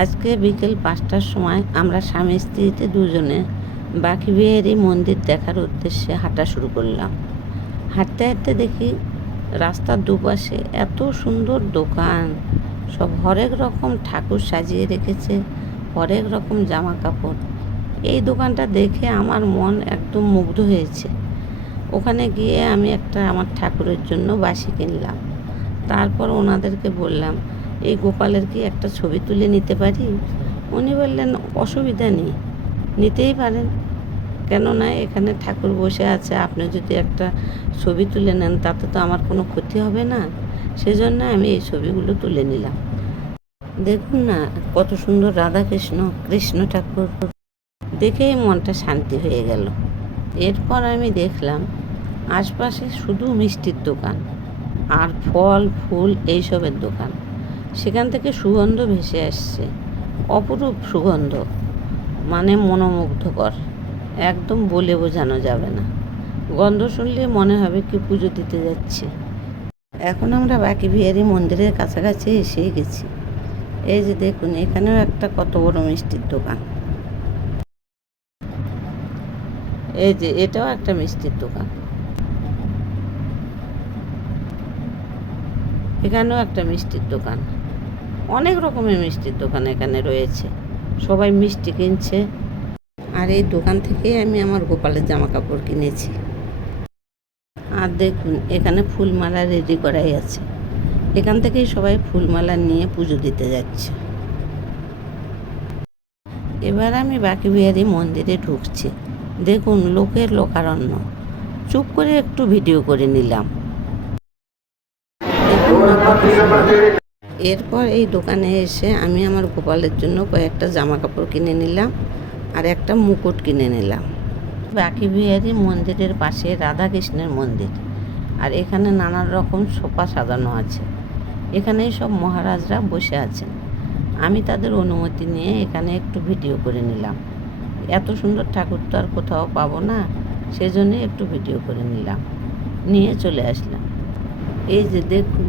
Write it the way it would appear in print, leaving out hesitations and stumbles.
আজকে বিকেল 5টার সময় আমরা স্বামী স্ত্রীতে দুজনে বাঁকবিহারী মন্দির দেখার উদ্দেশ্যে হাঁটা শুরু করলাম। হাঁটতে হাঁটতে দেখি রাস্তার দুপাশে এত সুন্দর দোকান, সব হরেক রকম ঠাকুর সাজিয়ে রেখেছে, হরেক রকম জামা কাপড়। এই দোকানটা দেখে আমার মন একদম মুগ্ধ হয়েছে। ওখানে গিয়ে আমি একটা আমার ঠাকুরের জন্য বাঁশি কিনলাম। তারপর ওনাদেরকে বললাম, এই গোপালের কি একটা ছবি তুলে নিতে পারি? উনি বললেন, অসুবিধা নেই, নিতেই পারেন। কেননা এখানে ঠাকুর বসে আছে, আপনি যদি একটা ছবি তুলে নেন তাতে তো আমার কোনো ক্ষতি হবে না। সেজন্য আমি এই ছবিগুলো তুলে নিলাম। দেখুন না কত সুন্দর রাধাকৃষ্ণ, কৃষ্ণ ঠাকুর, দেখেই মনটা শান্তি হয়ে গেল। এরপর আমি দেখলাম আশপাশে শুধু মিষ্টির দোকান আর ফল ফুল এইসবের দোকান। সেখান থেকে সুগন্ধ ভেসে আসছে, অপরূপ সুগন্ধ, মানে মনোমুগ্ধকর, একদম বলে বোঝানো যাবে না। গন্ধ শুনলে মনে হবে কি পুজো দিতে যাচ্ছে। এখন আমরা বাঁকবিহারী মন্দিরের কাছাকাছি এসেই গেছি। এই যে দেখুন, এখানেও একটা কত বড় মিষ্টির দোকান। এই যে এটাও একটা মিষ্টির দোকান, এখানেও একটা মিষ্টির দোকান। অনেক রকমের মিষ্টির দোকান এখানে রয়েছে, সবাই মিষ্টি কিনছে। আর এই দোকান থেকেই আমি আমার গোপালের জামা কাপড় কিনেছি। আর দেখুন এখানে ফুলমালা রেডি করাই আছে, এখান থেকেই সবাই ফুলমালা নিয়ে পুজো দিতে যাচ্ছে। এবার আমি বাঁকবিহারী মন্দিরে ঢুকছি। দেখুন লোকের লোকারণ্য, চুপ করে একটু ভিডিও করে নিলাম। এরপর এই দোকানে এসে আমি আমার গোপালের জন্য কয়েকটা জামা কাপড় কিনে নিলাম আর একটা মুকুট কিনে নিলাম। বাঁকবিহারী মন্দিরের পাশে রাধাকৃষ্ণের মন্দির, আর এখানে নানান রকম সোফা সাজানো আছে। এখানেই সব মহারাজরা বসে আছেন। আমি তাদের অনুমতি নিয়ে এখানে একটু ভিডিও করে নিলাম। এত সুন্দর ঠাকুর তো আর কোথাও পাবো না, সেজন্যই একটু ভিডিও করে নিলাম, নিয়ে চলে আসলাম। এই যে দেখুন